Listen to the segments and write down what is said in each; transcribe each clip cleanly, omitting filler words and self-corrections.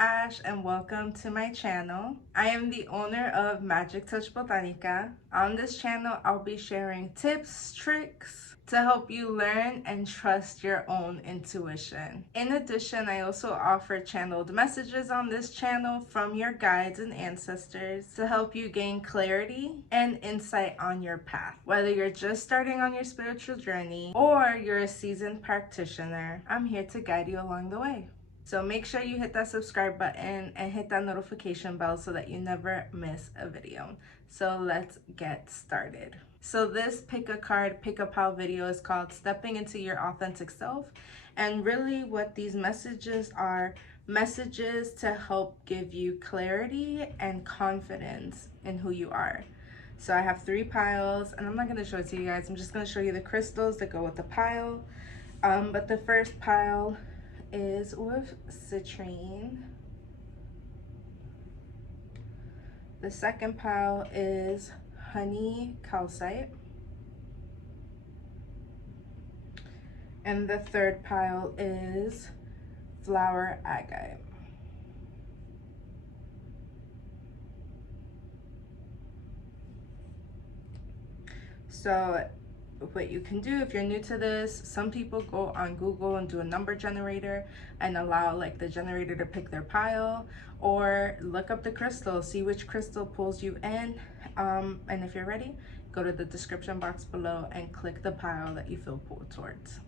Ash and welcome to my channel. I am the owner of Magic Touch Botanica. On this channel, I'll be sharing tips, tricks to help you learn and trust your own intuition. In addition, I also offer channeled messages on this channel from your guides and ancestors to help you gain clarity and insight on your path. Whether you're just starting on your spiritual journey or you're a seasoned practitioner, I'm here to guide you along the way. So make sure you hit that subscribe button and hit that notification bell so that you never miss a video. So let's get started. So this pick a card, pick a pal video is called Stepping into Your Authentic Self. And really what these messages are, messages to help give you clarity and confidence in who you are. So I have 3 piles and I'm not going to show it to you guys. I'm just going to show you the crystals that go with the pile. But the first pile is with citrine. The second pile is honey calcite. And the third pile is flower agate. So what you can do if you're new to this, some people go on Google and do a number generator and allow like the generator to pick their pile, or look up the crystal, see which crystal pulls you in, and if you're ready, go to the description box below and click the pile that you feel pulled towards.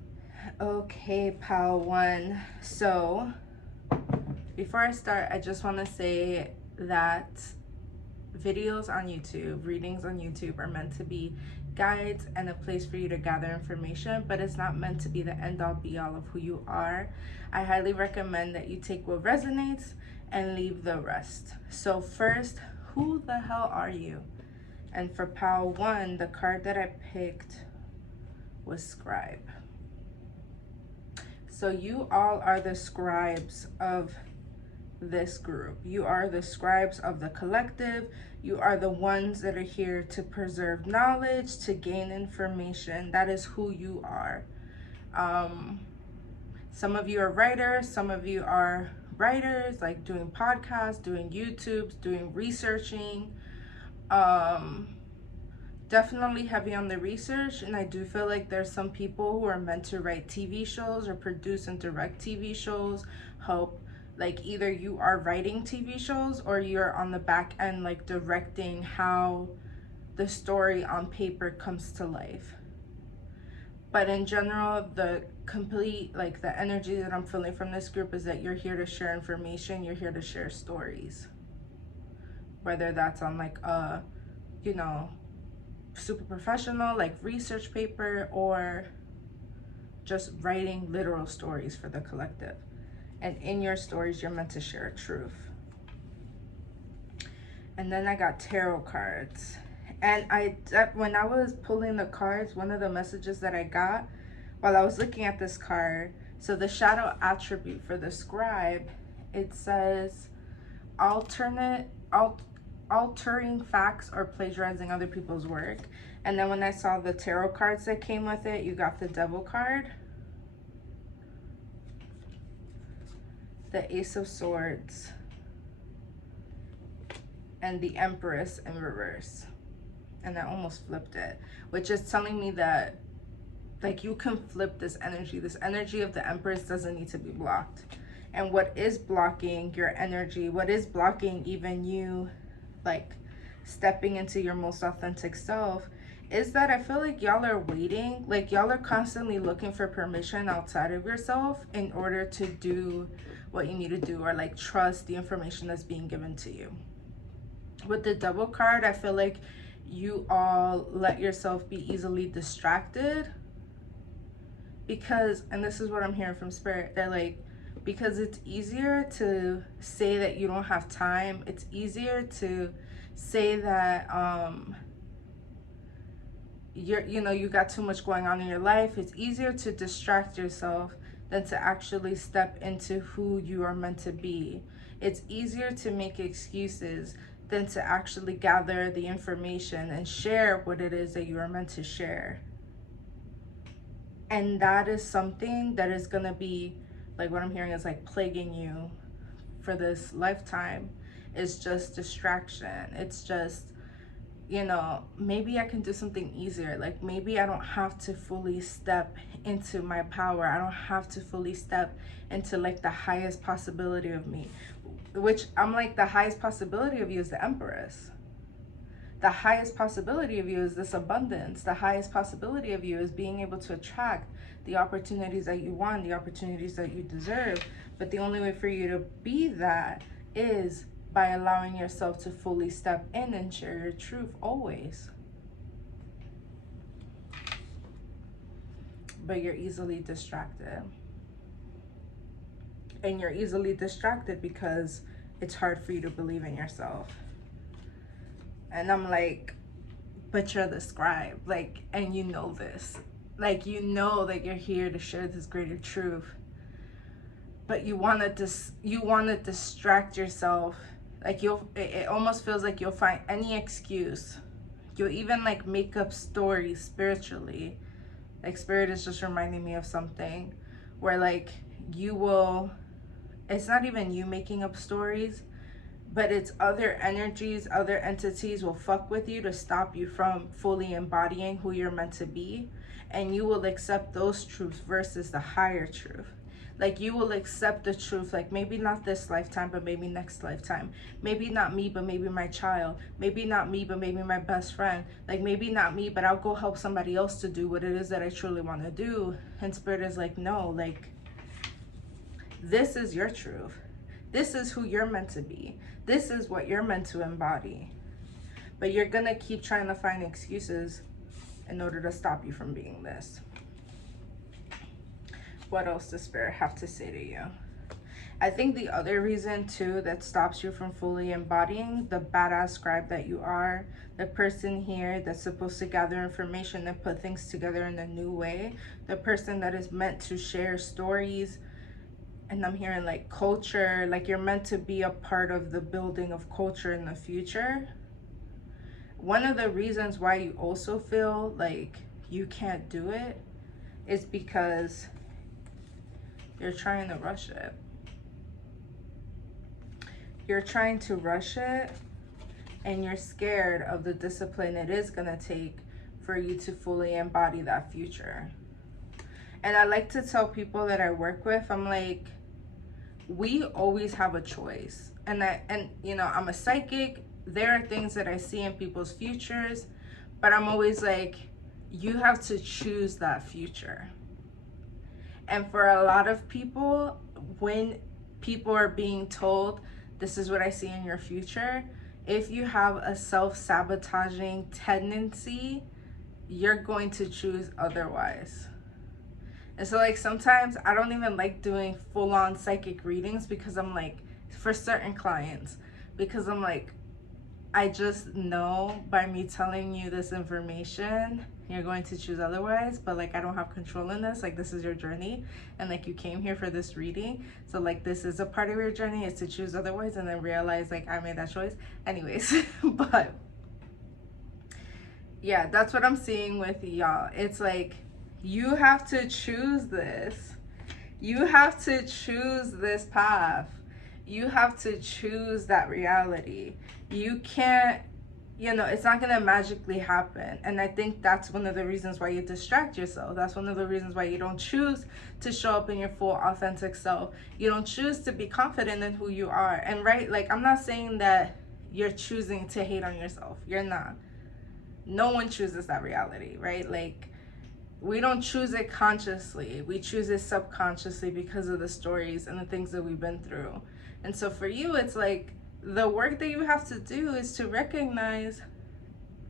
Okay, pile 1. So before I start, I just want to say that videos on YouTube, readings on YouTube are meant to be guides and a place for you to gather information, but it's not meant to be the end-all be-all of who you are. I highly recommend that you take what resonates and leave the rest. So first, who the hell are you? And for pile 1, the card that I picked was Scribe. So you all are the scribes of this group. You are the scribes of the collective. You are the ones that are here to preserve knowledge, to gain information. That is who you are. Some of you are writers, some of you are writers, like doing podcasts, doing YouTubes, doing researching. Definitely heavy on the research, and I do feel like there's some people who are meant to write TV shows or produce and direct TV shows, help, like either you are writing TV shows or you're on the back end like directing how the story on paper comes to life. But in general, the complete, like the energy that I'm feeling from this group is that you're here to share information, you're here to share stories. Whether that's on like a, you know, super professional like research paper, or just writing literal stories for the collective. And in your stories, you're meant to share a truth. And then I got tarot cards. And when I was pulling the cards, one of the messages that I got while I was looking at this card, so the shadow attribute for the scribe, it says altering facts or plagiarizing other people's work. And then when I saw the tarot cards that came with it, you got the Devil card, the Ace of Swords, and the Empress in reverse. And I almost flipped it, which is telling me that like you can flip this energy. This energy of the Empress doesn't need to be blocked. And what is blocking your energy, what is blocking even you like stepping into your most authentic self, is that I feel like y'all are waiting, like y'all are constantly looking for permission outside of yourself in order to do what you need to do, or like trust the information that's being given to you. With the Devil card, I feel like you all let yourself be easily distracted because, and this is what I'm hearing from Spirit, they're like, because it's easier to say that you don't have time. It's easier to say that you got too much going on in your life. It's easier to distract yourself than to actually step into who you are meant to be. It's easier to make excuses than to actually gather the information and share what it is that you are meant to share. And that is something that is going to be, like what I'm hearing is like plaguing you for this lifetime is just distraction. It's just, you know, maybe I can do something easier. Like maybe I don't have to fully step into my power. I don't have to fully step into like the highest possibility of me, which I'm like, the highest possibility of you is the Empress. The highest possibility of you is this abundance. The highest possibility of you is being able to attract the opportunities that you want, the opportunities that you deserve. But the only way for you to be that is by allowing yourself to fully step in and share your truth always. But you're easily distracted. And you're easily distracted because it's hard for you to believe in yourself. And I'm like, but you're the scribe, like, and you know this. Like, you know that you're here to share this greater truth. But you want to distract yourself. Like, it almost feels like you'll find any excuse. You'll even, like, make up stories spiritually. Like, Spirit is just reminding me of something where, like, you will, it's not even you making up stories, but it's other energies, other entities will fuck with you to stop you from fully embodying who you're meant to be. And you will accept those truths versus the higher truth. Like you will accept the truth, like maybe not this lifetime, but maybe next lifetime. Maybe not me, but maybe my child. Maybe not me, but maybe my best friend. Like maybe not me, but I'll go help somebody else to do what it is that I truly want to do. And Spirit is like, no, like this is your truth. This is who you're meant to be. This is what you're meant to embody. But you're going to keep trying to find excuses in order to stop you from being this. What else does Spirit have to say to you? I think the other reason too that stops you from fully embodying the badass scribe that you are, the person here that's supposed to gather information and put things together in a new way, the person that is meant to share stories, and I'm hearing like culture, like you're meant to be a part of the building of culture in the future. One of the reasons why you also feel like you can't do it is because you're trying to rush it. You're trying to rush it, and you're scared of the discipline it is gonna take for you to fully embody that future. And I like to tell people that I work with, I'm like, we always have a choice. And you know, I'm a psychic. There are things that I see in people's futures, but I'm always like, you have to choose that future. And for a lot of people, when people are being told, this is what I see in your future, if you have a self-sabotaging tendency, you're going to choose otherwise. And so like sometimes I don't even like doing full-on psychic readings because I'm like, for certain clients, because I'm like, I just know by me telling you this information, you're going to choose otherwise, but like I don't have control in this. Like this is your journey, and like you came here for this reading, so like this is a part of your journey is to choose otherwise, and then realize like I made that choice anyways. But yeah, that's what I'm seeing with y'all. It's like you have to choose this. You have to choose this path. You have to choose that reality. You can't, you know, it's not going to magically happen. And I think that's one of the reasons why you distract yourself. That's one of the reasons why you don't choose to show up in your full authentic self. You don't choose to be confident in who you are. And right, like I'm not saying that you're choosing to hate on yourself. You're not. No one chooses that reality, right? Like we don't choose it consciously. We choose it subconsciously because of the stories and the things that we've been through. And so for you, it's like the work that you have to do is to recognize,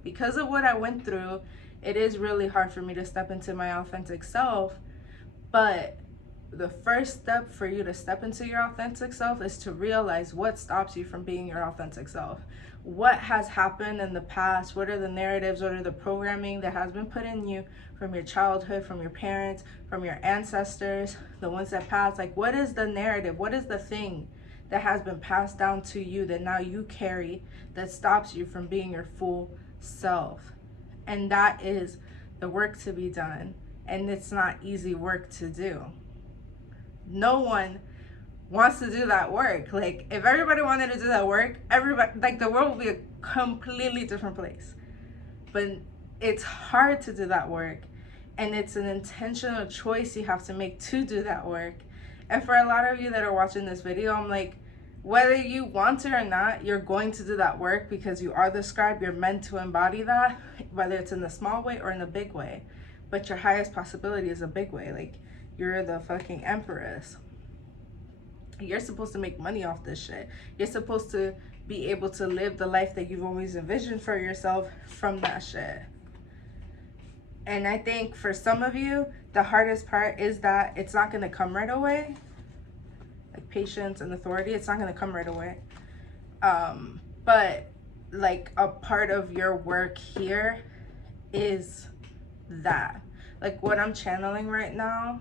because of what I went through, it is really hard for me to step into my authentic self. But the first step for you to step into your authentic self is to realize what stops you from being your authentic self. What has happened in the past? What are the narratives? What are the programming that has been put in you from your childhood, from your parents, from your ancestors, the ones that passed? Like, what is the narrative? What is the thing that has been passed down to you that now you carry that stops you from being your full self? And that is the work to be done. And it's not easy work to do. No one wants to do that work. Like, if everybody wanted to do that work, everybody, like, the world would be a completely different place. But it's hard to do that work, and it's an intentional choice you have to make to do that work. And for a lot of you that are watching this video, I'm like, whether you want to or not, you're going to do that work because you are the scribe. You're meant to embody that, whether it's in the small way or in the big way. But your highest possibility is a big way. Like, you're the fucking empress. You're supposed to make money off this shit. You're supposed to be able to live the life that you've always envisioned for yourself from that shit. And I think for some of you, the hardest part is that it's not going to come right away. Like patience and authority, it's not going to come right away. But like a part of your work here is that. Like what I'm channeling right now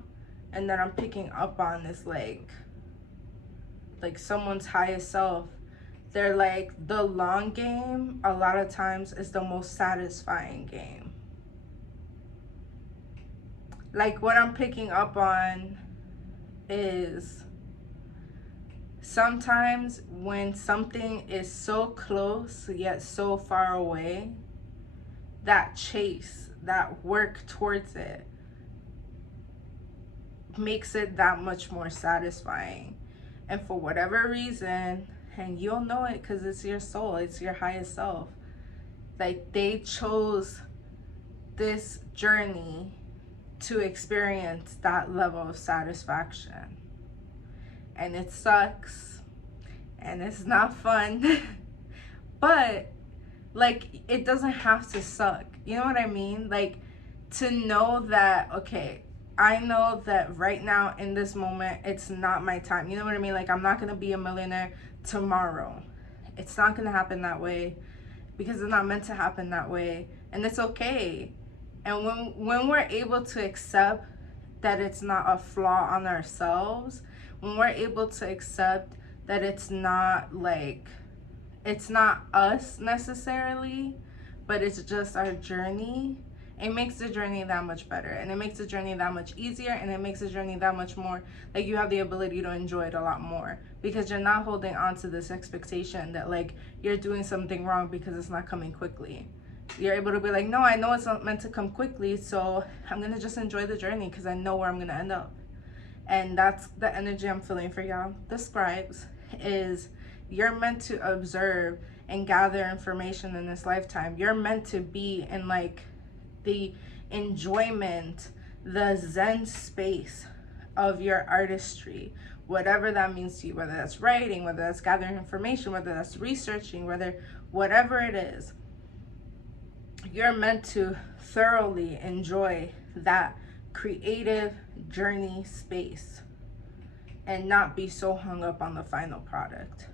and that I'm picking up on is like someone's highest self. They're like, the long game a lot of times is the most satisfying game. Like what I'm picking up on is sometimes when something is so close yet so far away, that chase, that work towards it makes it that much more satisfying. And for whatever reason, and you'll know it because it's your soul, it's your highest self, like they chose this journey to experience that level of satisfaction. And it sucks and it's not fun but like it doesn't have to suck, you know what I mean? Like to know that, okay, I know that right now in this moment it's not my time, you know what I mean? Like I'm not gonna be a millionaire tomorrow. It's not gonna happen that way because it's not meant to happen that way, and it's okay. And when we're able to accept that it's not a flaw on ourselves, when we're able to accept that it's not like, it's not us necessarily, but it's just our journey, it makes the journey that much better, and it makes the journey that much easier, and it makes the journey that much more, like you have the ability to enjoy it a lot more because you're not holding on to this expectation that like you're doing something wrong because it's not coming quickly. You're able to be like, no, I know it's not meant to come quickly, so I'm gonna just enjoy the journey because I know where I'm gonna end up. And that's the energy I'm feeling for y'all, the scribes, is you're meant to observe and gather information in this lifetime. You're meant to be in like the enjoyment, the zen space of your artistry, whatever that means to you, whether that's writing, whether that's gathering information, whether that's researching, whatever it is. You're meant to thoroughly enjoy that creative journey space and not be so hung up on the final product.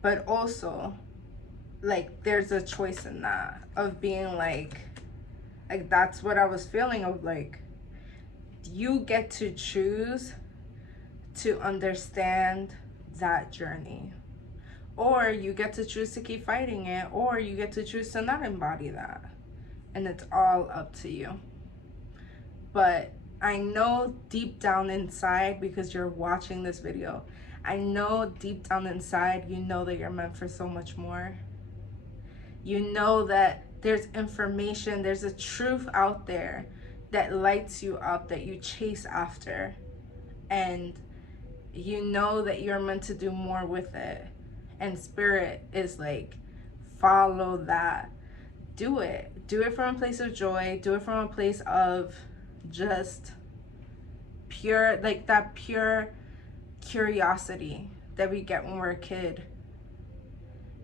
But also, like, there's a choice in that of being like that's what I was feeling of, like, you get to choose to understand that journey. Or you get to choose to keep fighting it, or you get to choose to not embody that. And it's all up to you. But I know deep down inside, because you're watching this video, I know deep down inside you know that you're meant for so much more. You know that there's information, there's a truth out there that lights you up, that you chase after. And you know that you're meant to do more with it. And spirit is like, follow that. Do it. Do it from a place of joy. Do it from a place of just pure, like that pure curiosity that we get when we're a kid.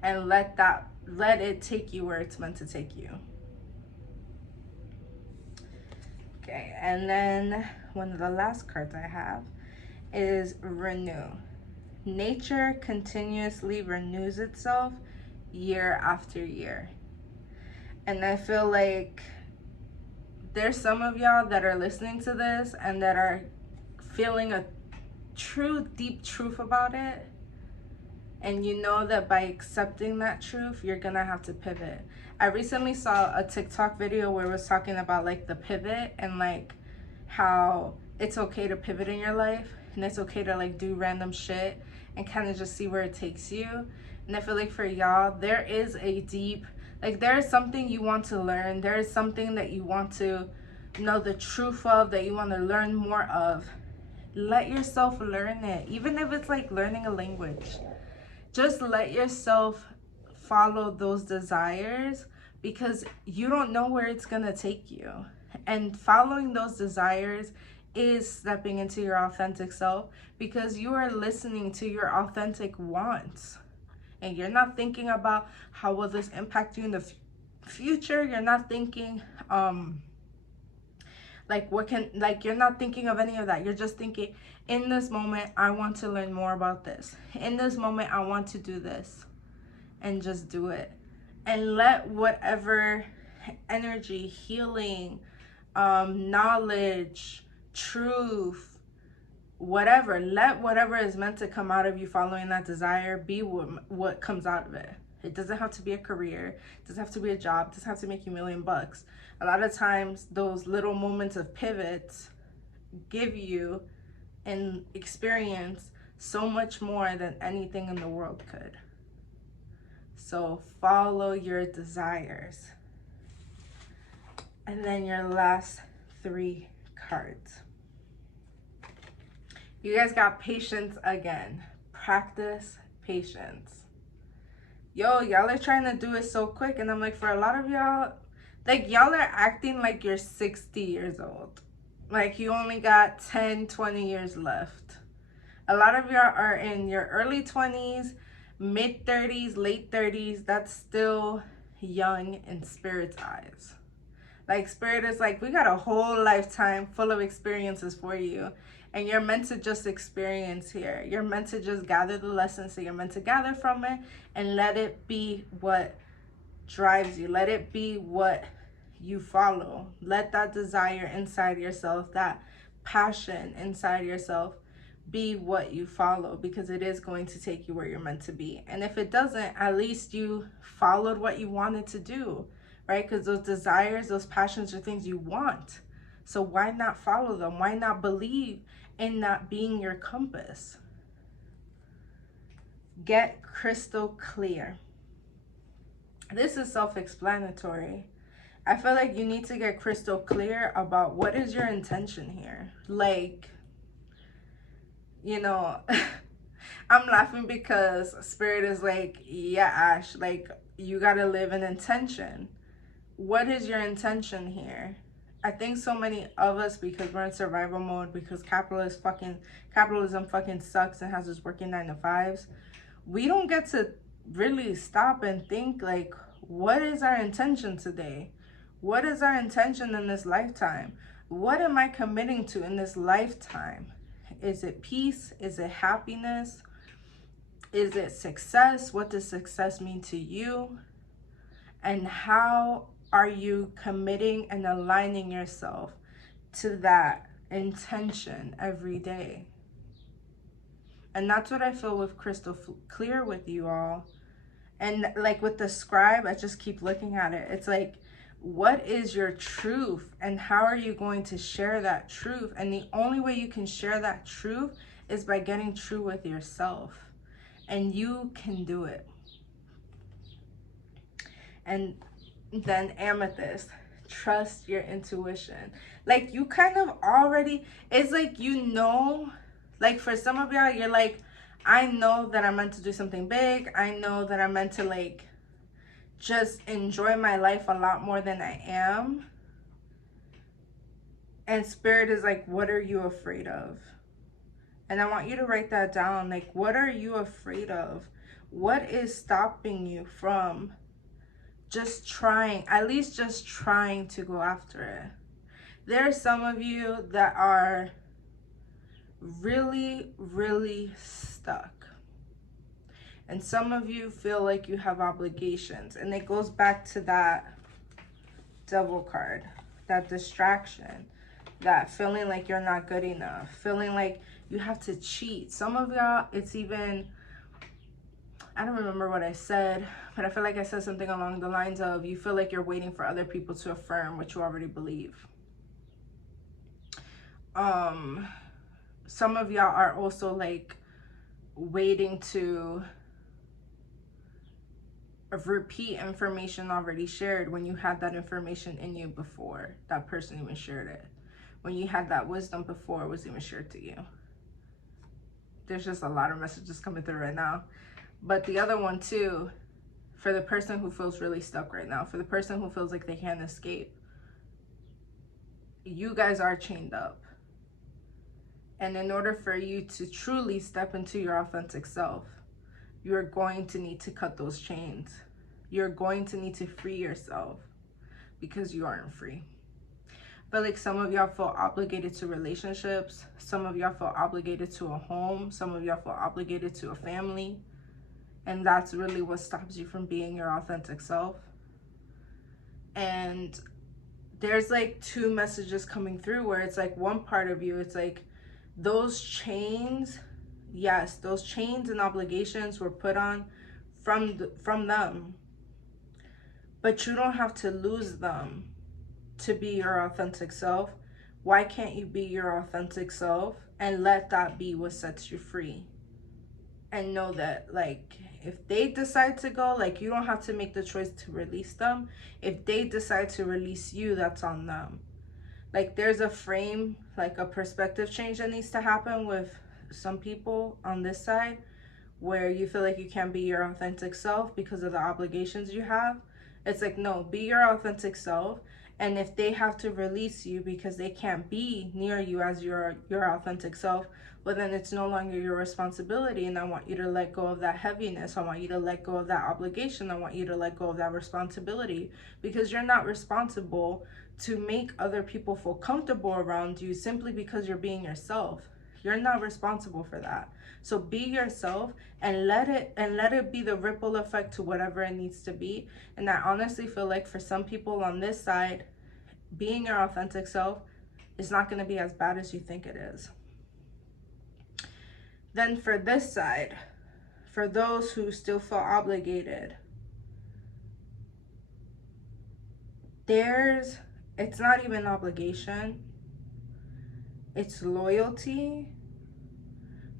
And let it take you where it's meant to take you. Okay, and then one of the last cards I have is renew. Nature continuously renews itself year after year. And I feel like there's some of y'all that are listening to this and that are feeling a true, deep truth about it. And you know that by accepting that truth, you're gonna have to pivot. I recently saw a TikTok video where it was talking about like the pivot and like how it's okay to pivot in your life. and it's okay to like do random shit and kind of just see where it takes you. And I feel like for y'all, there is a deep, like there is something you want to learn, there is something that you want to know the truth of, that you want to learn more of. Let yourself learn it, even if it's like learning a language. Just let yourself follow those desires, because you don't know where it's gonna take you. And following those desires is stepping into your authentic self, because you are listening to your authentic wants. And you're not thinking about how will this impact you in the future. You're not thinking like what can, like you're not thinking of any of that. You're just thinking, in this moment I want to learn more about this, in this moment I want to do this, and just do it. And let whatever energy, healing, knowledge, truth, whatever, let whatever is meant to come out of you following that desire be what comes out of it. It doesn't have to be a career, it doesn't have to be a job, it doesn't have to make you $1 million. A lot of times those little moments of pivots give you an experience so much more than anything in the world could. So follow your desires. And then your last 3 cards. You guys got patience again. Practice patience. Yo, y'all are trying to do it so quick. And I'm like, for a lot of y'all, like y'all are acting like you're 60 years old. Like you only got 10, 20 years left. A lot of y'all are in your early 20s, mid 30s, late 30s. That's still young in Spirit's eyes. Like Spirit is like, we got a whole lifetime full of experiences for you. And you're meant to just experience here. You're meant to just gather the lessons that you're meant to gather from it, and let it be what drives you. Let it be what you follow. Let that desire inside yourself, that passion inside yourself, be what you follow, because it is going to take you where you're meant to be. And if it doesn't, at least you followed what you wanted to do, right? Because those desires, those passions are things you want. So why not follow them? Why not believe in that being your compass? Get crystal clear. This is self-explanatory. I feel like you need to get crystal clear about what is your intention here. Like, you know, I'm laughing because Spirit is like, yeah, Ash, like you gotta live in intention. What is your intention here? I think so many of us, because we're in survival mode, because capitalism fucking sucks and has us working 9-to-5s, we don't get to really stop and think like, what is our intention today? What is our intention in this lifetime? What am I committing to in this lifetime? Is it peace? Is it happiness? Is it success? What does success mean to you? And how are you committing and aligning yourself to that intention every day? And that's what I feel with crystal clear with you all. And like with the scribe, I just keep looking at it. It's like, what is your truth, and how are you going to share that truth? And the only way you can share that truth is by getting true with yourself. And you can do it. And then amethyst, trust your intuition. Like you kind of already, it's like, you know, like for some of y'all, you're like, I know that I'm meant to do something big. I know that I'm meant to like just enjoy my life a lot more than I am. And Spirit is like, what are you afraid of? And I want you to write that down. Like, what are you afraid of? What is stopping you from just trying, at least just trying to go after it? There are some of you that are really, really stuck. And some of you feel like you have obligations. And it goes back to that Devil card, that distraction, that feeling like you're not good enough, feeling like you have to cheat. Some of y'all, it's even, I don't remember what I said, but I feel like I said something along the lines of, you feel like you're waiting for other people to affirm what you already believe. some of y'all are also like waiting to repeat information already shared when you had that information in you before that person even shared it. When you had that wisdom before it was even shared to you. There's just a lot of messages coming through right now. But the other one too, for the person who feels really stuck right now, for the person who feels like they can't escape, you guys are chained up. And in order for you to truly step into your authentic self, you're going to need to cut those chains. You're going to need to free yourself because you aren't free. But like some of y'all feel obligated to relationships. Some of y'all feel obligated to a home. Some of y'all feel obligated to a family. And that's really what stops you from being your authentic self. And there's like two messages coming through where it's like one part of you, it's like those chains, yes, those chains and obligations were put on from them. But you don't have to lose them to be your authentic self. Why can't you be your authentic self and let that be what sets you free? And know that, like, if they decide to go, like, you don't have to make the choice to release them. If they decide to release you, that's on them. Like, there's a frame, like a perspective change that needs to happen with some people on this side, where you feel like you can't be your authentic self because of the obligations you have. It's like, no, be your authentic self. And if they have to release you because they can't be near you as your authentic self, well, then it's no longer your responsibility. And I want you to let go of that heaviness. I want you to let go of that obligation. I want you to let go of that responsibility, because you're not responsible to make other people feel comfortable around you simply because you're being yourself. You're not responsible for that. So be yourself and let it be the ripple effect to whatever it needs to be. And I honestly feel like for some people on this side, being your authentic self is not going to be as bad as you think it is. Then for this side, for those who still feel obligated, it's not even obligation, it's loyalty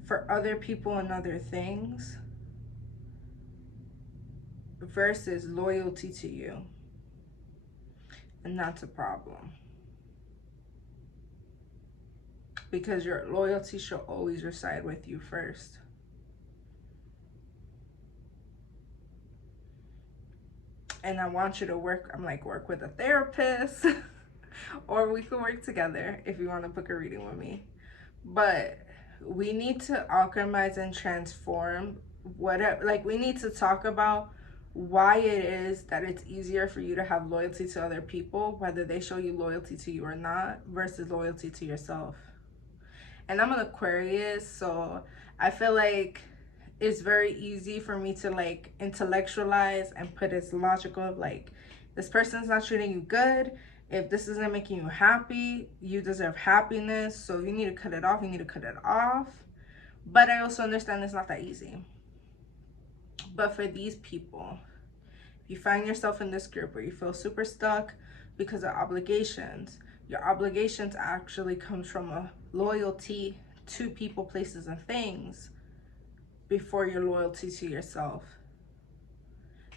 for other people and other things versus loyalty to you. And that's a problem, because your loyalty should always reside with you first. And I want you to work with a therapist or we can work together if you want to book a reading with me. But we need to alchemize and transform whatever, like, we need to talk about why it is that it's easier for you to have loyalty to other people, whether they show you loyalty to you or not, versus loyalty to yourself. And I'm an Aquarius, so I feel like it's very easy for me to like intellectualize and put as logical of like, this person's not treating you good. If this isn't making you happy, you deserve happiness. So if you need to cut it off, you need to cut it off. But I also understand it's not that easy. But for these people, if you find yourself in this group where you feel super stuck because of obligations, your obligations actually comes from a loyalty to people, places, and things before your loyalty to yourself.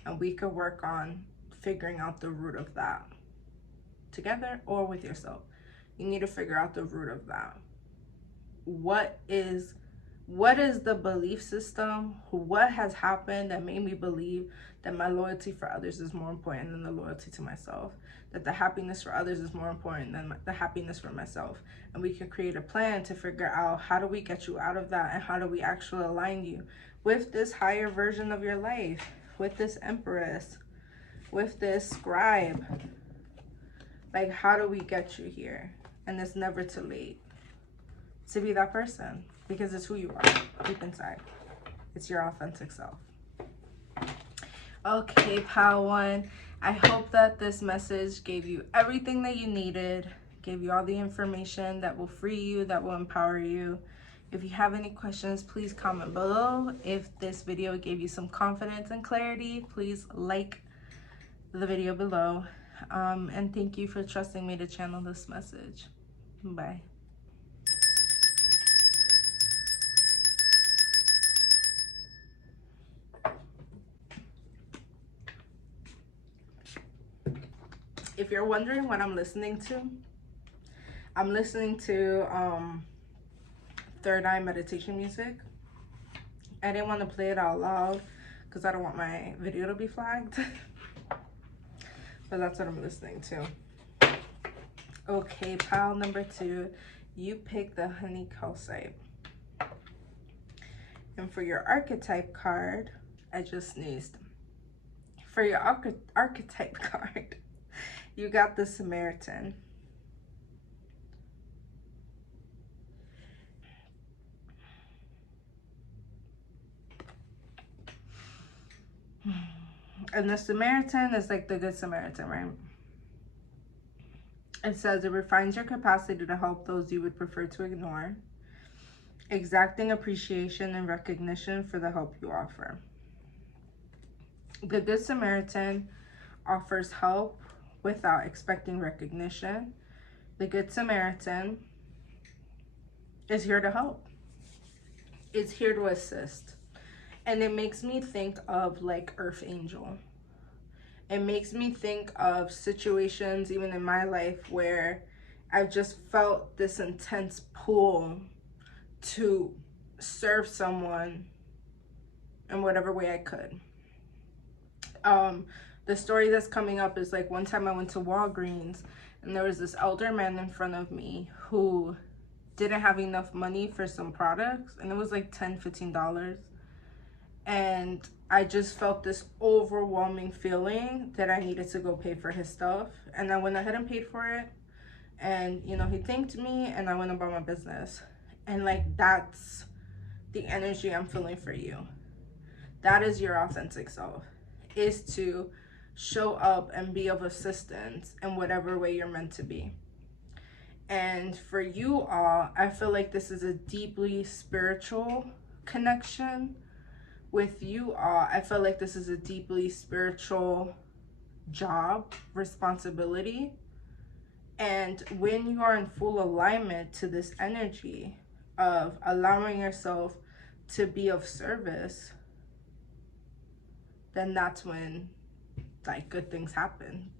And we could work on figuring out the root of that together or with yourself. You need to figure out the root of that. What is the belief system? What has happened that made me believe that my loyalty for others is more important than the loyalty to myself? That the happiness for others is more important than the happiness for myself? And we can create a plan to figure out, how do we get you out of that, and how do we actually align you with this higher version of your life, with this Empress, with this Scribe. Like, how do we get you here? And it's never too late to be that person, because it's who you are deep inside. It's your authentic self. Okay, Pal One, I hope that this message gave you everything that you needed, gave you all the information that will free you, that will empower you. If you have any questions, please comment below. If this video gave you some confidence and clarity, please like the video below. And thank you for trusting me to channel this message. Bye. If you're wondering what I'm listening to, I'm listening to third eye meditation music. I didn't want to play it out loud because I don't want my video to be flagged. But that's what I'm listening to. Okay, pile number 2, you pick the honey calcite. And for your archetype card, I just sneezed. For your archetype card, you got the Samaritan. And the Samaritan is like the Good Samaritan, right? It says it refines your capacity to help those you would prefer to ignore, exacting appreciation and recognition for the help you offer. The Good Samaritan offers help without expecting recognition. The Good Samaritan is here to help. It's here to assist. And it makes me think of like Earth Angel. It makes me think of situations even in my life where I've just felt this intense pull to serve someone in whatever way I could. The story that's coming up is like one time I went to Walgreens and there was this elder man in front of me who didn't have enough money for some products, and it was like $10-15. And I just felt this overwhelming feeling that I needed to go pay for his stuff. And I went ahead and paid for it. And, you know, he thanked me and I went about my business. And like, that's the energy I'm feeling for you. That is your authentic self, is to show up and be of assistance in whatever way you're meant to be. And for you all, I feel like this is a deeply spiritual connection. With you all, I feel like this is a deeply spiritual job, responsibility. And when you are in full alignment to this energy of allowing yourself to be of service, then that's when like good things happen.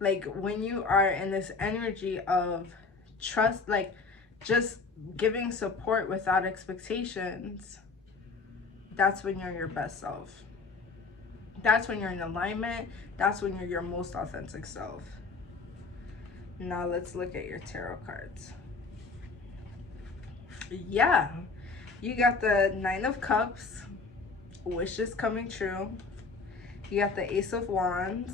Like when you are in this energy of trust, like just giving support without expectations, that's when you're your best self. That's when you're in alignment. That's when you're your most authentic self. Now let's look at your tarot cards. Yeah, you got the 9 of Cups, wishes coming true. You got the Ace of Wands.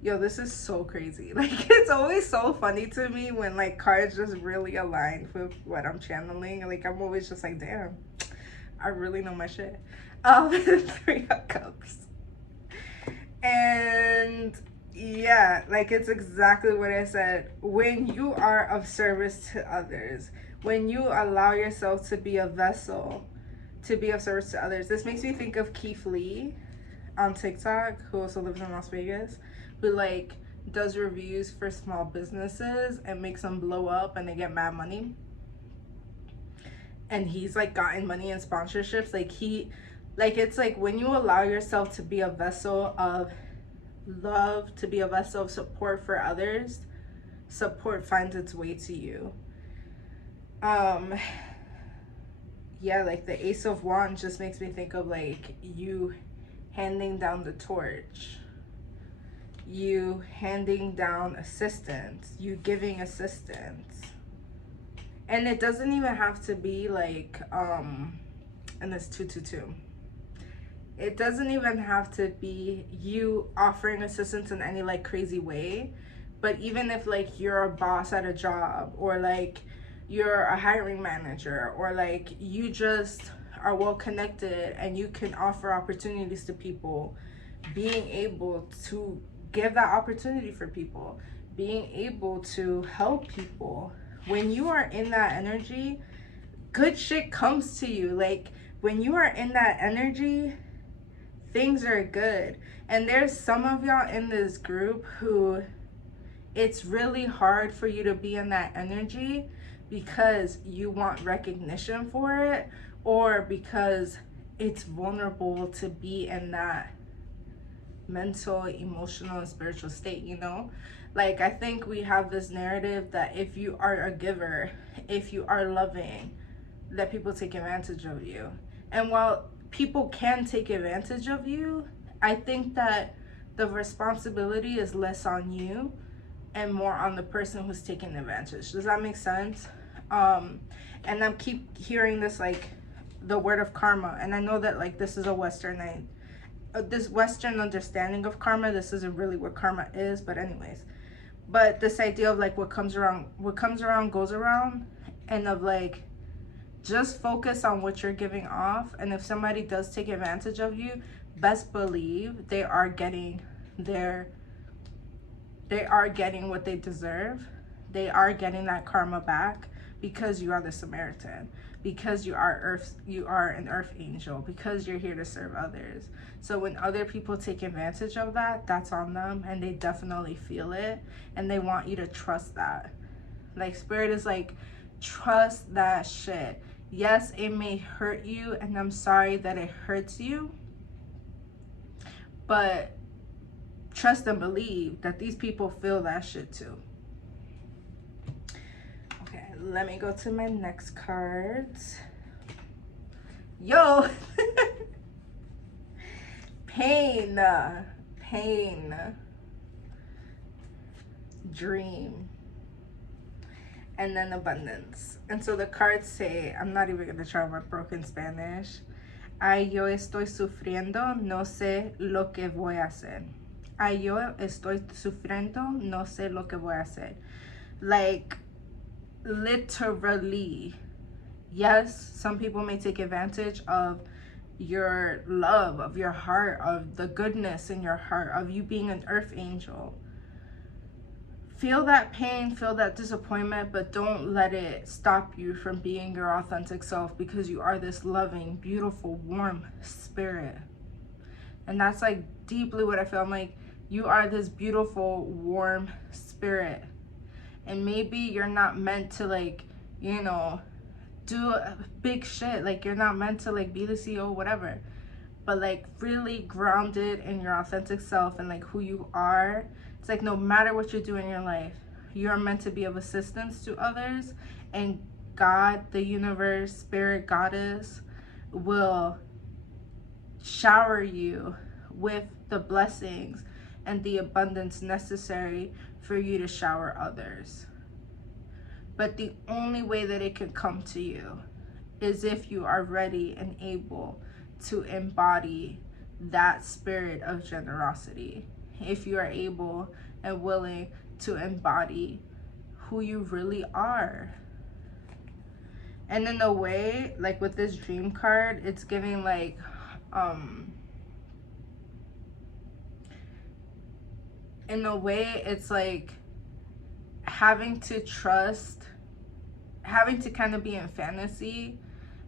Yo, this is so crazy. Like, it's always so funny to me when like cards just really align with what I'm channeling. Like, I'm always just like, damn, I really know my shit. 3 of Cups. And yeah, like it's exactly what I said. When you are of service to others, when you allow yourself to be a vessel, to be of service to others. This makes me think of Keith Lee on TikTok, who also lives in Las Vegas, who like does reviews for small businesses and makes them blow up and they get mad money. And he's like gotten money in sponsorships. Like it's like when you allow yourself to be a vessel of love, to be a vessel of support for others, support finds its way to you. Yeah, like the Ace of Wands just makes me think of like you handing down the torch, you handing down assistance, you giving assistance. And it doesn't even have to be like and this 222. It doesn't even have to be you offering assistance in any like crazy way. But even if like you're a boss at a job, or like you're a hiring manager, or like you just are well connected and you can offer opportunities to people, being able to give that opportunity for people, being able to help people, when you are in that energy, good shit comes to you. Like when you are in that energy, things are good. And there's some of y'all in this group who it's really hard for you to be in that energy because you want recognition for it, or because it's vulnerable to be in that mental, emotional, and spiritual state, you know? Like, I think we have this narrative that if you are a giver, if you are loving, that people take advantage of you. And while people can take advantage of you, I think that the responsibility is less on you and more on the person who's taking advantage. Does that make sense? And I keep hearing this, like, the word of karma. And I know that, like, this is a this Western understanding of karma. This isn't really what karma is, but anyways. But this idea of, like, what comes around goes around, and of, like, just focus on what you're giving off. And if somebody does take advantage of you, best believe they are getting what they deserve. They are getting that karma back, because you are the Samaritan, because you are an earth angel, because you're here to serve others. So when other people take advantage of that, that's on them, and they definitely feel it, and they want you to trust that. Like, Spirit is like, trust that shit. Yes, it may hurt you, and I'm sorry that it hurts you, but trust and believe that these people feel that shit too. Okay, let me go to my next cards. Yo! Pain. Dream. And then abundance. And so the cards say, I'm not even going to try my broken Spanish. Ay, yo estoy sufriendo, no sé lo que voy a hacer. Ay, yo estoy sufriendo, no sé lo que voy a hacer. Like, literally, yes, some people may take advantage of your love, of your heart, of the goodness in your heart, of you being an earth angel. Feel that pain, feel that disappointment, but don't let it stop you from being your authentic self, because you are this loving, beautiful, warm spirit. And that's, like, deeply what I feel. I'm like, you are this beautiful, warm spirit. And maybe you're not meant to, like, you know, do big shit. Like, you're not meant to, like, be the CEO, whatever. But, like, really grounded in your authentic self and, like, who you are. It's like, no matter what you do in your life, you're meant to be of assistance to others. And God, the universe, spirit, goddess, will shower you with the blessings and the abundance necessary for you to shower others. But the only way that it can come to you is if you are ready and able to embody that spirit of generosity. If you are able and willing to embody who you really are. And in a way, like with this dream card, it's giving, like, in a way, it's like having to kind of be in fantasy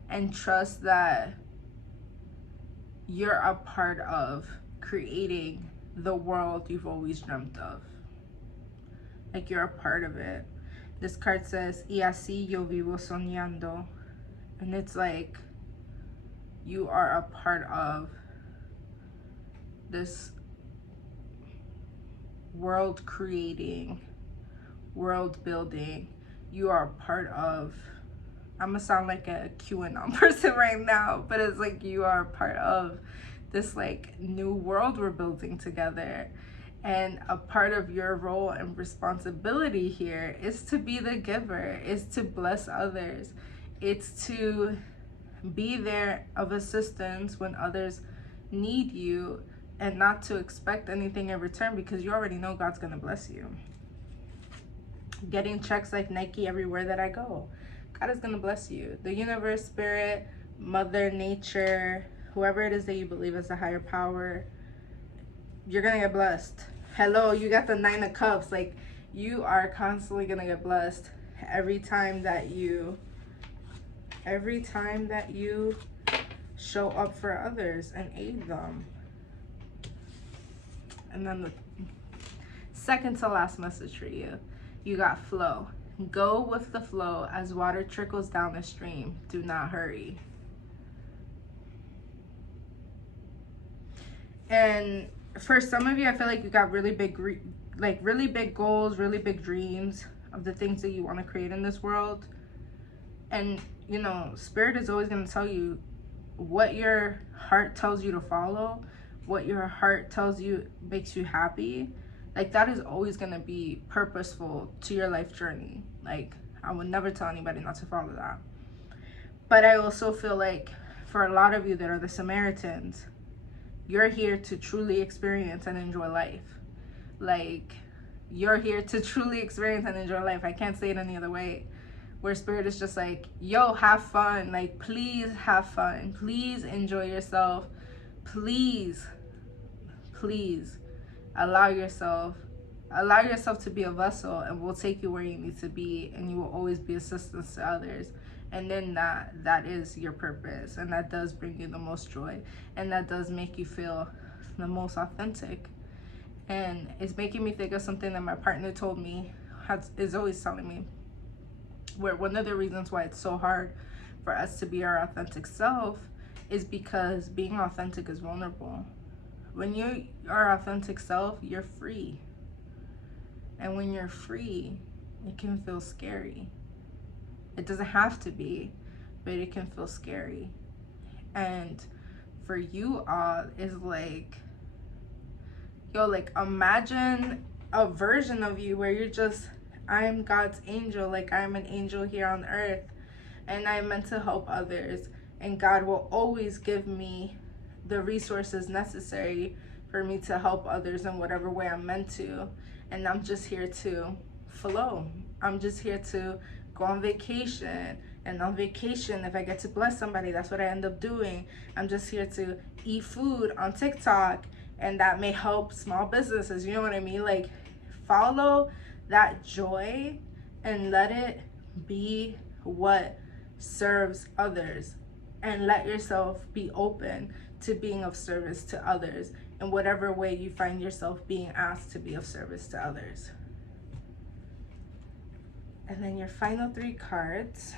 and trust that you're a part of creating the world you've always dreamt of. Like, you're a part of it. This card says, y así yo vivo soñando. And it's like, you are a part of this world creating, world building. You are a part of, I'm gonna sound like a QAnon person right now, but it's like, you are a part of this, like, new world we're building together. And a part of your role and responsibility here is to be the giver, is to bless others. It's to be there of assistance when others need you, and not to expect anything in return, because you already know God's gonna bless you. Getting checks like Nike everywhere that I go. God is gonna bless you. The universe, spirit, mother nature, whoever it is that you believe is a higher power, you're gonna get blessed. Hello, you got the 9 of Cups. Like, you are constantly gonna get blessed every time that you show up for others and aid them. And then the second to last message for you, you got flow. Go with the flow as water trickles down the stream. Do not hurry. And for some of you, I feel like you got really big, really big goals, really big dreams of the things that you want to create in this world. And, you know, Spirit is always going to tell you what your heart tells you to follow, what your heart tells you makes you happy. Like, that is always going to be purposeful to your life journey. Like, I would never tell anybody not to follow that. But I also feel like for a lot of you that are the Samaritans, you're here to truly experience and enjoy life. Like, you're here to truly experience and enjoy life. I can't say it any other way. Where Spirit is just like, yo, have fun. Like, please have fun. Please enjoy yourself. Please allow yourself to be a vessel, and we'll take you where you need to be, and you will always be assistance to others. And then that is your purpose, and that does bring you the most joy, and that does make you feel the most authentic. And it's making me think of something that my partner told me, is always telling me, where one of the reasons why it's so hard for us to be our authentic self is because being authentic is vulnerable. When you are authentic self, you're free. And when you're free, it can feel scary. It doesn't have to be, but it can feel scary. And for you all, is like, yo, like, imagine a version of you where you're just, I'm God's angel, like, I'm an angel here on earth, and I'm meant to help others, and God will always give me the resources necessary for me to help others in whatever way I'm meant to. And I'm just here to flow. I'm just here to go on vacation, and on vacation, if I get to bless somebody, that's what I end up doing. I'm just here to eat food on TikTok, and that may help small businesses, you know what I mean? Like, follow that joy and let it be what serves others, and let yourself be open to being of service to others in whatever way you find yourself being asked to be of service to others. And then your final 3 cards.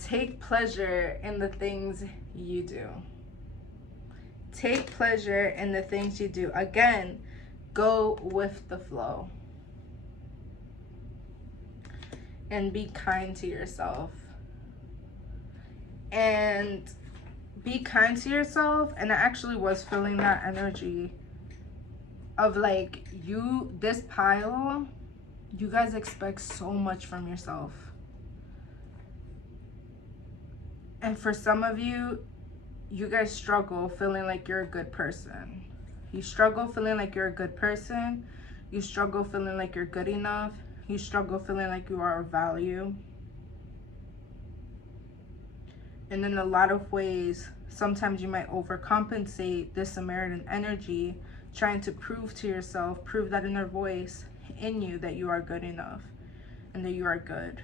Take pleasure in the things you do. Take pleasure in the things you do. Again, go with the flow. And be kind to yourself. And be kind to yourself. And I actually was feeling that energy of like, this pile, you guys expect so much from yourself. And for some of you, you guys struggle feeling like you're a good person. You struggle feeling like you're a good person. You struggle feeling like you're good enough. You struggle feeling like you are of value. And in a lot of ways, sometimes you might overcompensate this Samaritan energy, trying to prove to yourself, prove that inner voice in you that you are good enough and that you are good.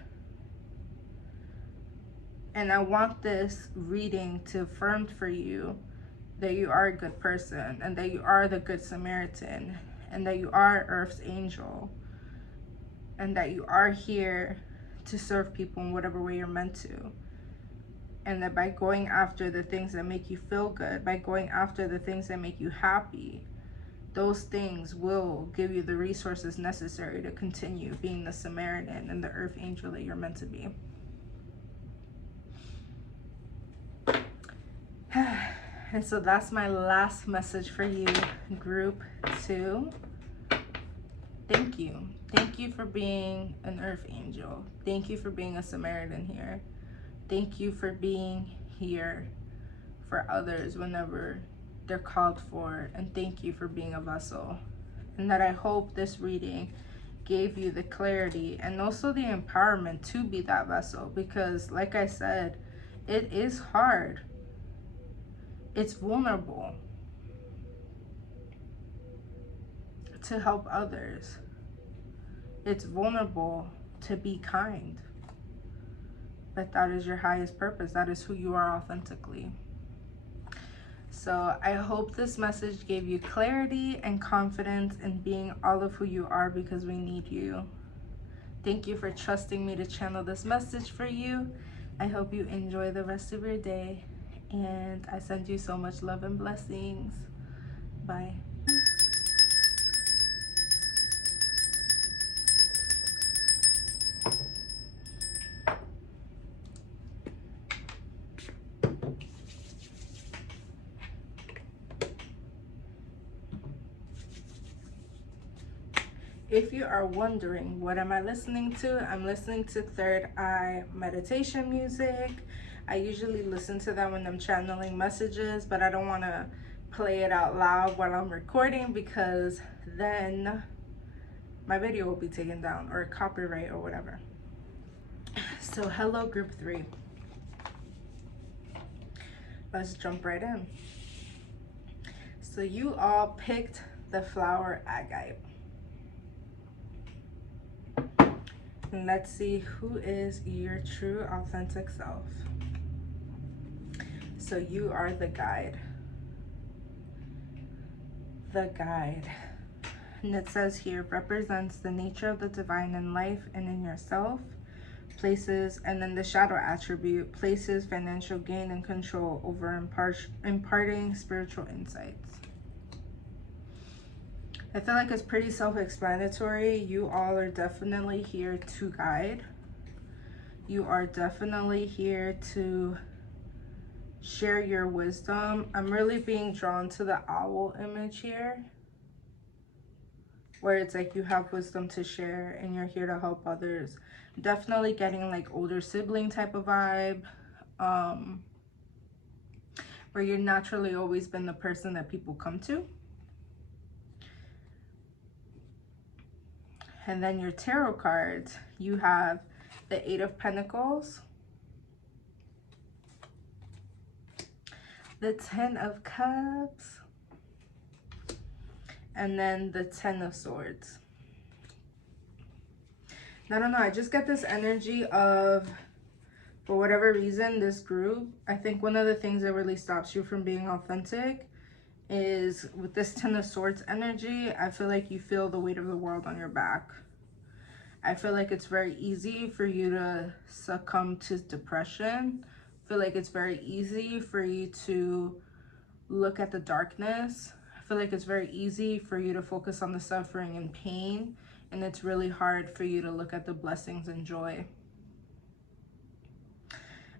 And I want this reading to affirm for you that you are a good person, and that you are the good Samaritan, and that you are Earth's angel, and that you are here to serve people in whatever way you're meant to. And that by going after the things that make you feel good, by going after the things that make you happy, those things will give you the resources necessary to continue being the Samaritan and the Earth angel that you're meant to be. And so that's my last message for you, group 2. Thank you. Thank you for being an Earth angel. Thank you for being a Samaritan here. Thank you for being here for others whenever they're called for. And thank you for being a vessel. And that I hope this reading gave you the clarity and also the empowerment to be that vessel. Because like I said, it is hard. It's vulnerable to help others. It's vulnerable to be kind. But that is your highest purpose. That is who you are authentically. So I hope this message gave you clarity and confidence in being all of who you are, because we need you. Thank you for trusting me to channel this message for you. I hope you enjoy the rest of your day. And I send you so much love and blessings. Bye. If you are wondering, what am I listening to? I'm listening to Third Eye meditation music. I usually listen to that when I'm channeling messages, but I don't want to play it out loud while I'm recording because then my video will be taken down or copyright or whatever. So hello group 3. Let's jump right in. So you all picked the flower Agate. And let's see who is your true authentic self. So you are the guide. The guide. And it says here, represents the nature of the divine in life and in yourself. Places, and then the shadow attribute, places financial gain and control over imparting spiritual insights. I feel like it's pretty self-explanatory. You all are definitely here to guide. You are definitely here to share your wisdom. I'm really being drawn to the owl image here, where it's like you have wisdom to share and you're here to help others. Definitely getting like older sibling type of vibe, where you're naturally always been the person that people come to. And then your tarot cards, you have the 8 of Pentacles, the 10 of Cups, and then the 10 of Swords. I don't know, I just get this energy of, for whatever reason, this group, I think one of the things that really stops you from being authentic is with this 10 of Swords energy, I feel like you feel the weight of the world on your back. I feel like it's very easy for you to succumb to depression. I feel like it's very easy for you to look at the darkness. I feel like it's very easy for you to focus on the suffering and pain, and it's really hard for you to look at the blessings and joy.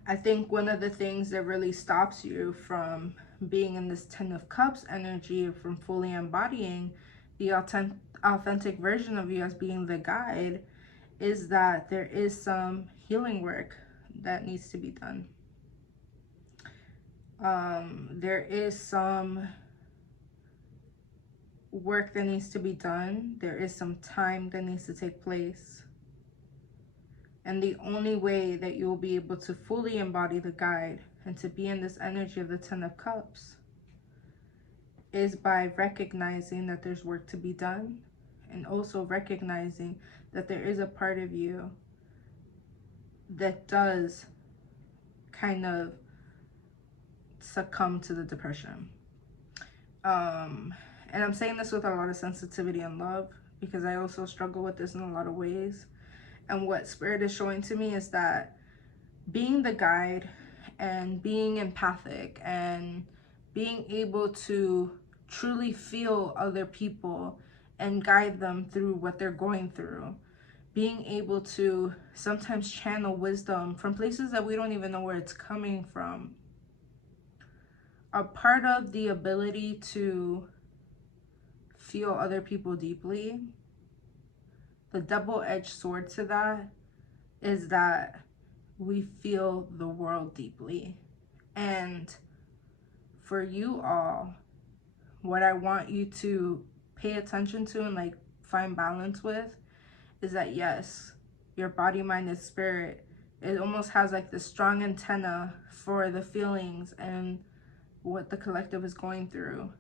I think one of the things that really stops you from being in this 10 of Cups energy, from fully embodying the authentic version of you as being the guide, is that there is some healing work that needs to be done. There is some work that needs to be done. There is some time that needs to take place. And the only way that you will be able to fully embody the guide and to be in this energy of the 10 of Cups is by recognizing that there's work to be done, and also recognizing that there is a part of you that does kind of succumb to the depression. And I'm saying this with a lot of sensitivity and love, because I also struggle with this in a lot of ways. And what Spirit is showing to me is that being the guide and being empathic and being able to truly feel other people and guide them through what they're going through, being able to sometimes channel wisdom from places that we don't even know where it's coming from, a part of the ability to feel other people deeply. The double-edged sword to that is that we feel the world deeply. And for you all, what I want you to pay attention to and like find balance with is that, yes, your body, mind, and spirit, it almost has like this strong antenna for the feelings and what the collective is going through.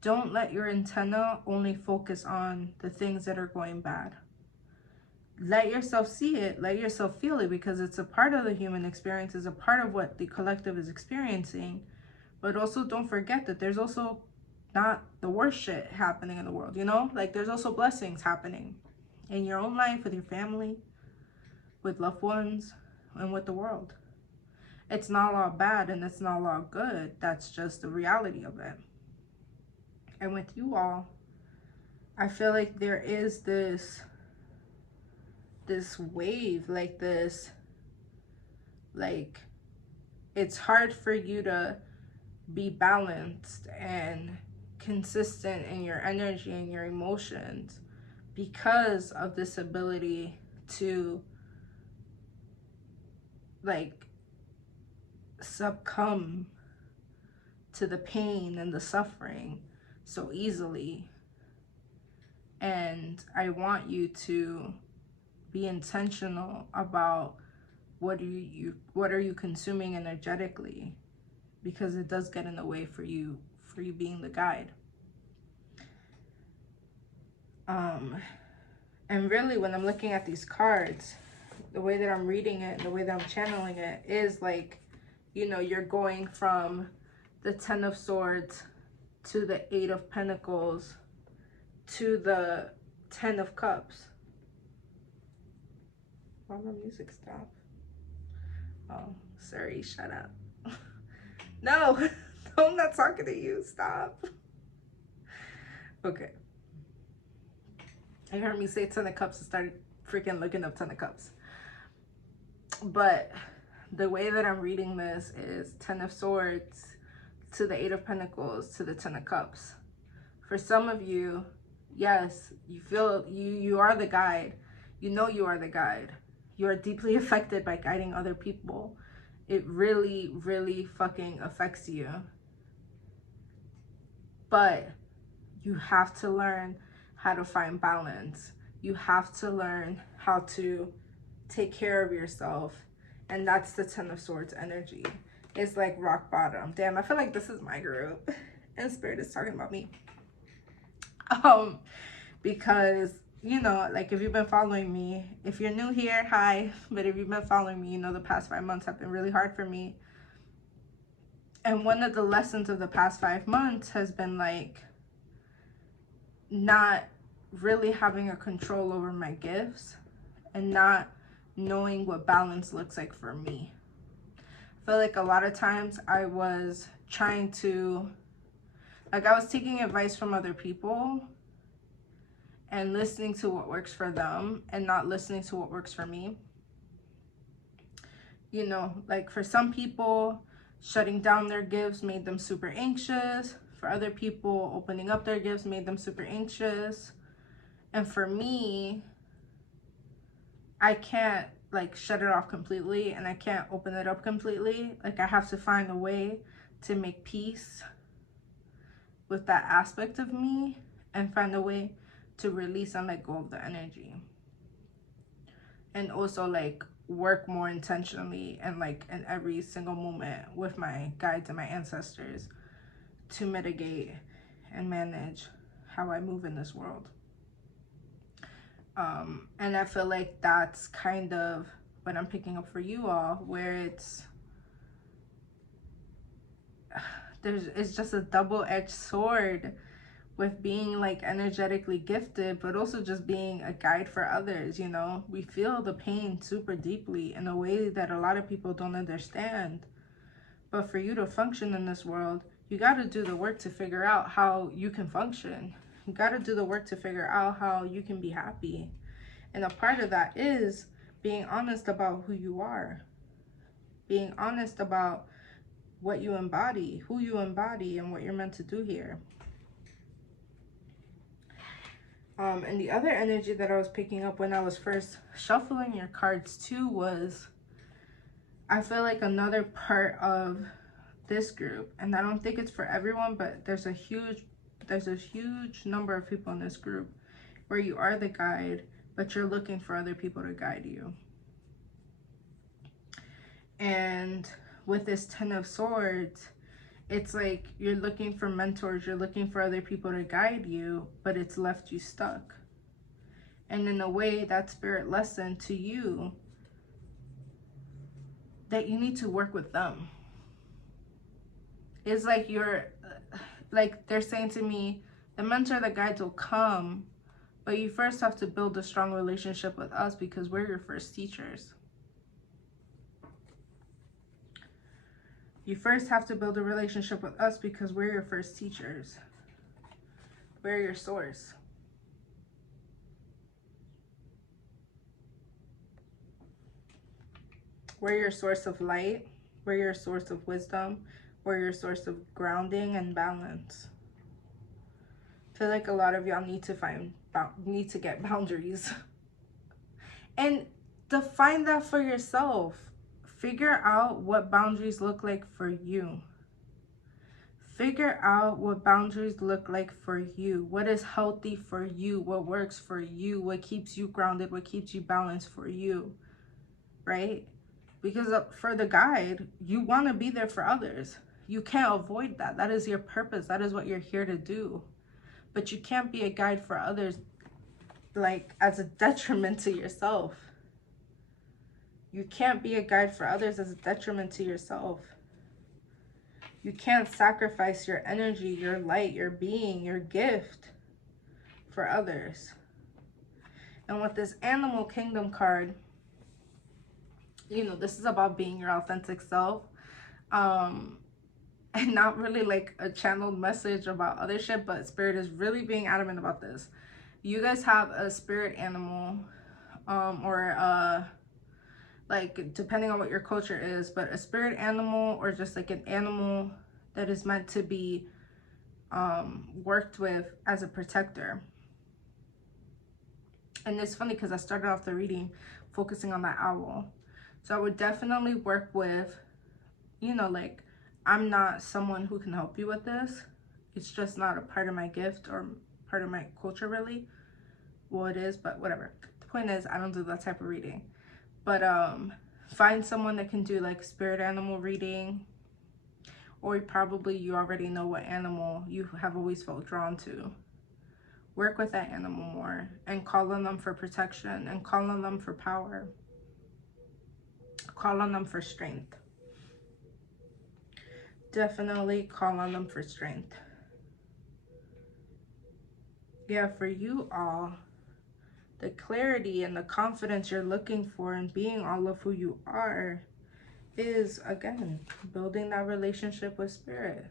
Don't let your antenna only focus on the things that are going bad. Let yourself see it, let yourself feel it, because it's a part of the human experience, it's a part of what the collective is experiencing. But also don't forget that there's also not the worst shit happening in the world, you know? Like, there's also blessings happening in your own life, with your family, with loved ones, and with the world. It's not all bad and it's not all good. That's just the reality of it. And with you all, I feel like there is this wave, like this, like, it's hard for you to be balanced and consistent in your energy and your emotions because of this ability to, like, succumb to the pain and the suffering so easily. And I want you to be intentional about what are you consuming energetically, because it does get in the way for you being the guide. And really, when I'm looking at these cards, the way that I'm reading it, the way that I'm channeling it is like, you know, you're going from the 10 of Swords to the 8 of Pentacles to the 10 of Cups. Why my music stop? Oh, sorry, shut up. No, I'm not talking to you, stop. Okay. I heard me say 10 of Cups and started freaking looking up 10 of Cups. But the way that I'm reading this is 10 of Swords to the 8 of Pentacles to the 10 of Cups. For some of you, yes, you feel you are the guide. You know you are the guide. You are deeply affected by guiding other people. It really, really fucking affects you. But you have to learn how to find balance. You have to learn how to take care of yourself. And that's the 10 of Swords energy. It's like rock bottom. Damn, I feel like this is my group. And Spirit is talking about me. Because, you know, like, if you've been following me, if you're new here, hi. But if you've been following me, you know the past 5 months have been really hard for me. And one of the lessons of the past 5 months has been, like, not really having a control over my gifts and not knowing what balance looks like for me. I feel like a lot of times I was trying to, like, I was taking advice from other people and listening to what works for them and not listening to what works for me. You know, like, for some people, shutting down their gifts made them super anxious. For other people, opening up their gifts made them super anxious. And for me, I can't, like, shut it off completely and I can't open it up completely. Like, I have to find a way to make peace with that aspect of me and find a way to release and let go of the energy. And also, like, work more intentionally and, like, in every single moment with my guides and my ancestors to mitigate and manage how I move in this world. And I feel like that's kind of what I'm picking up for you all, where it's just a double-edged sword with being, like, energetically gifted, but also just being a guide for others. You know, we feel the pain super deeply in a way that a lot of people don't understand. But for you to function in this world, you got to do the work to figure out how you can function. You got to do the work to figure out how you can be happy. And a part of that is being honest about who you are. Being honest about what you embody, who you embody, and what you're meant to do here. And the other energy that I was picking up when I was first shuffling your cards too was, I feel like another part of this group, and I don't think it's for everyone, but there's a huge number of people in this group where you are the guide, but you're looking for other people to guide you. And with this 10 of Swords, it's like you're looking for mentors, you're looking for other people to guide you, but it's left you stuck. And in a way, that spirit lesson to you that you need to work with them. It's like they're saying to me, the mentor, the guides will come, but you first have to build a strong relationship with us because we're your first teachers. You first have to build a relationship with us because we're your first teachers. We're your source. We're your source of light. We're your source of wisdom. We're your source of grounding and balance. I feel like a lot of y'all need to get boundaries. And define that for yourself. Figure out what boundaries look like for you. Figure out what boundaries look like for you. What is healthy for you? What works for you? What keeps you grounded? What keeps you balanced for you? Right? Because for the guide, you want to be there for others. You can't avoid that. That is your purpose. That is what you're here to do. But you can't be a guide for others like as a detriment to yourself. You can't be a guide for others as a detriment to yourself. You can't sacrifice your energy, your light, your being, your gift for others. And with this Animal Kingdom card, you know, this is about being your authentic self. And not really like a channeled message about other shit, but Spirit is really being adamant about this. You guys have a spirit animal, or like depending on what your culture is, but a spirit animal or just like an animal that is meant to be worked with as a protector. And it's funny because I started off the reading focusing on that owl. So I would definitely work with, you know, like, I'm not someone who can help you with this. It's just not a part of my gift or part of my culture really. Well, it is, but whatever. The point is, I don't do that type of reading. But find someone that can do like spirit animal reading, or you already know what animal you have always felt drawn to. Work with that animal more and call on them for protection and call on them for power. Call on them for strength. Definitely call on them for strength. Yeah, for you all, the clarity and the confidence you're looking for in being all of who you are is, again, building that relationship with Spirit.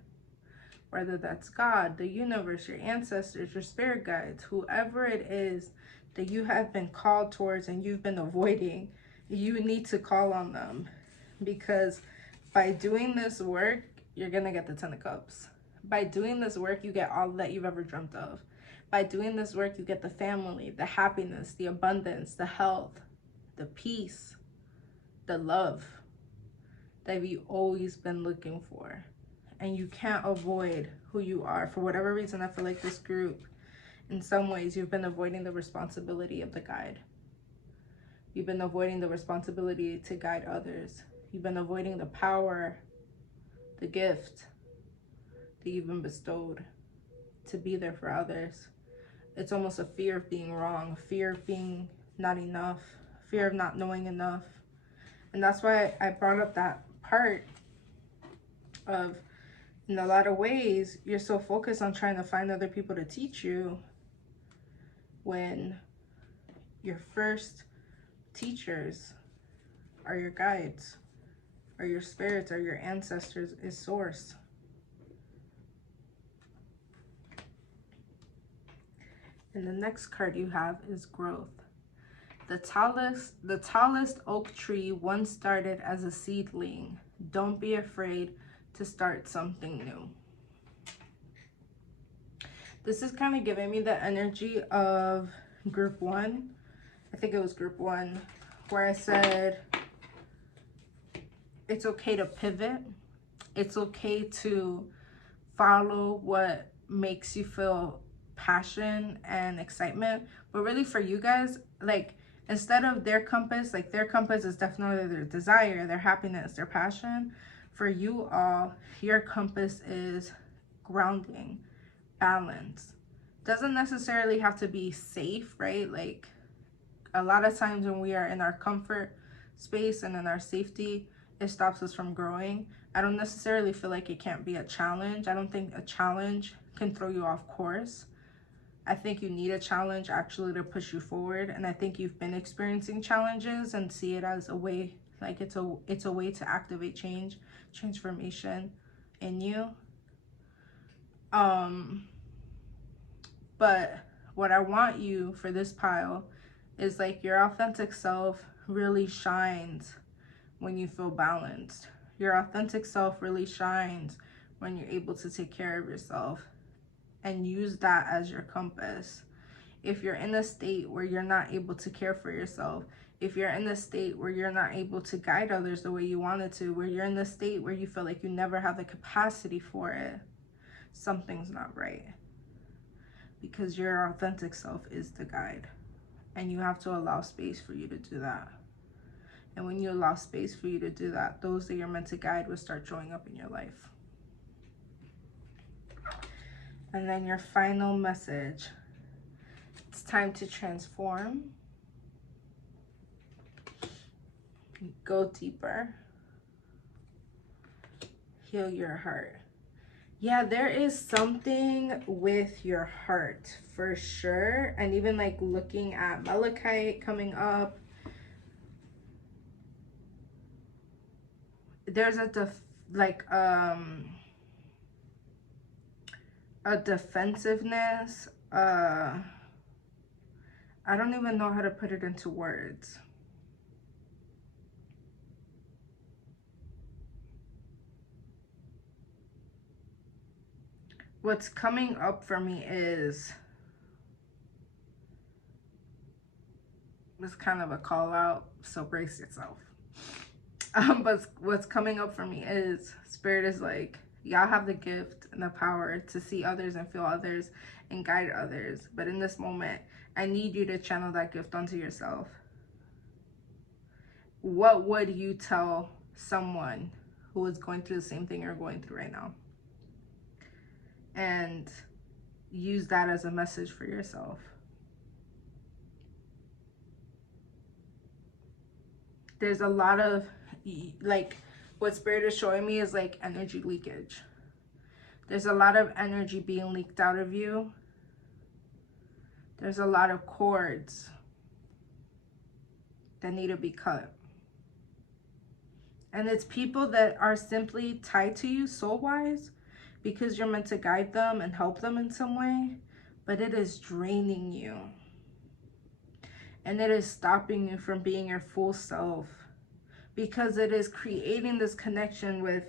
Whether that's God, the universe, your ancestors, your spirit guides, whoever it is that you have been called towards and you've been avoiding, you need to call on them. Because by doing this work, you're going to get the 10 of Cups. By doing this work, you get all that you've ever dreamt of. By doing this work, you get the family, the happiness, the abundance, the health, the peace, the love that you've always been looking for. And you can't avoid who you are. For whatever reason, I feel like this group, in some ways, you've been avoiding the responsibility of the guide. You've been avoiding the responsibility to guide others. You've been avoiding the power, the gift that you've been bestowed to be there for others. It's almost a fear of being wrong, a fear of being not enough, fear of not knowing enough. And that's why I brought up that part of, in a lot of ways, you're so focused on trying to find other people to teach you when your first teachers are your guides, are your spirits, are your ancestors, is source. And the next card you have is growth. The tallest oak tree once started as a seedling. Don't be afraid to start something new. This is kind of giving me the energy of group 1. I think it was group 1 where I said it's okay to pivot. It's okay to follow what makes you feel passion and excitement. But really for you guys, like, instead of their compass, like their compass is definitely their desire, their happiness, their passion. For you all, your compass is grounding, balance. Doesn't necessarily have to be safe, right? Like, a lot of times when we are in our comfort space and in our safety, it stops us from growing. I don't necessarily feel like it can't be a challenge. I don't think a challenge can throw you off course. I think you need a challenge actually to push you forward. And I think you've been experiencing challenges and see it as a way Like it's a way to activate change, transformation in you. But what I want you for this pile is like your authentic self really shines when you feel balanced. Your authentic self really shines when you're able to take care of yourself and use that as your compass. If you're in a state where you're not able to care for yourself, if you're in a state where you're not able to guide others the way you wanted to, where you're in a state where you feel like you never have the capacity for it, something's not right. Because your authentic self is the guide. And you have to allow space for you to do that. And when you allow space for you to do that, those that you're meant to guide will start showing up in your life. And then your final message. It's time to transform. Go deeper. Heal your heart. Yeah, there is something with your heart for sure. And even like looking at Malachite coming up, there's a defensiveness. I don't even know how to put it into words. What's coming up for me is, it's kind of a call out, so brace yourself. But what's coming up for me is, Spirit is like, y'all have the gift and the power to see others and feel others and guide others. But in this moment, I need you to channel that gift onto yourself. What would you tell someone who is going through the same thing you're going through right now? And use that as a message for yourself. There's a lot of, like, what Spirit is showing me is like energy leakage. There's a lot of energy being leaked out of you. There's a lot of cords that need to be cut. And it's people that are simply tied to you soul-wise because you're meant to guide them and help them in some way, but it is draining you. And it is stopping you from being your full self, because it is creating this connection with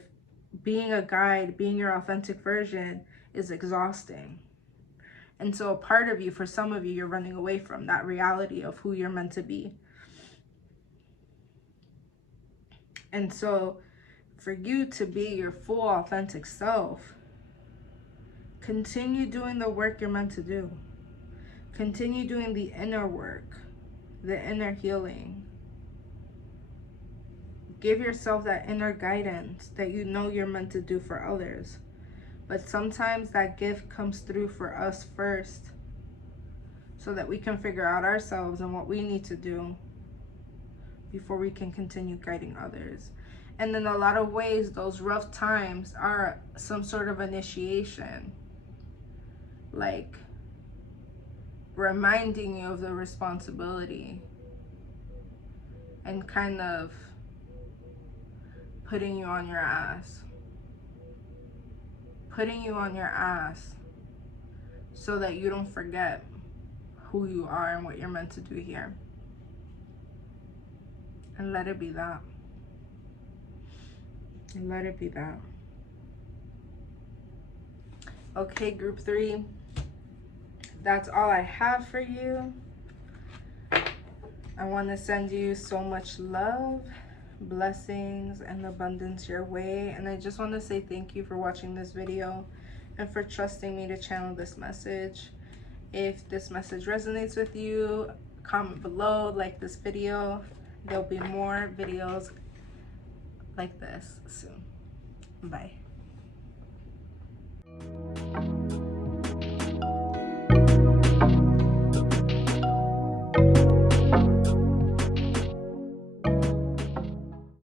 being a guide, being your authentic version is exhausting. And so a part of you, for some of you, you're running away from that reality of who you're meant to be. And so for you to be your full authentic self, continue doing the work you're meant to do. Continue doing the inner work, the inner healing. Give yourself that inner guidance that you know you're meant to do for others. But sometimes that gift comes through for us first, so that we can figure out ourselves and what we need to do before we can continue guiding others. And in a lot of ways, those rough times are some sort of initiation, like reminding you of the responsibility and kind of putting you on your ass. Putting you on your ass so that you don't forget who you are and what you're meant to do here. And let it be that. And let it be that. Okay, group 3. That's all I have for you. I want to send you so much love, blessings, and abundance your way. And I just want to say thank you for watching this video and for trusting me to channel this message. If this message resonates with you, comment below, like this video. There'll be more videos like this soon. Bye.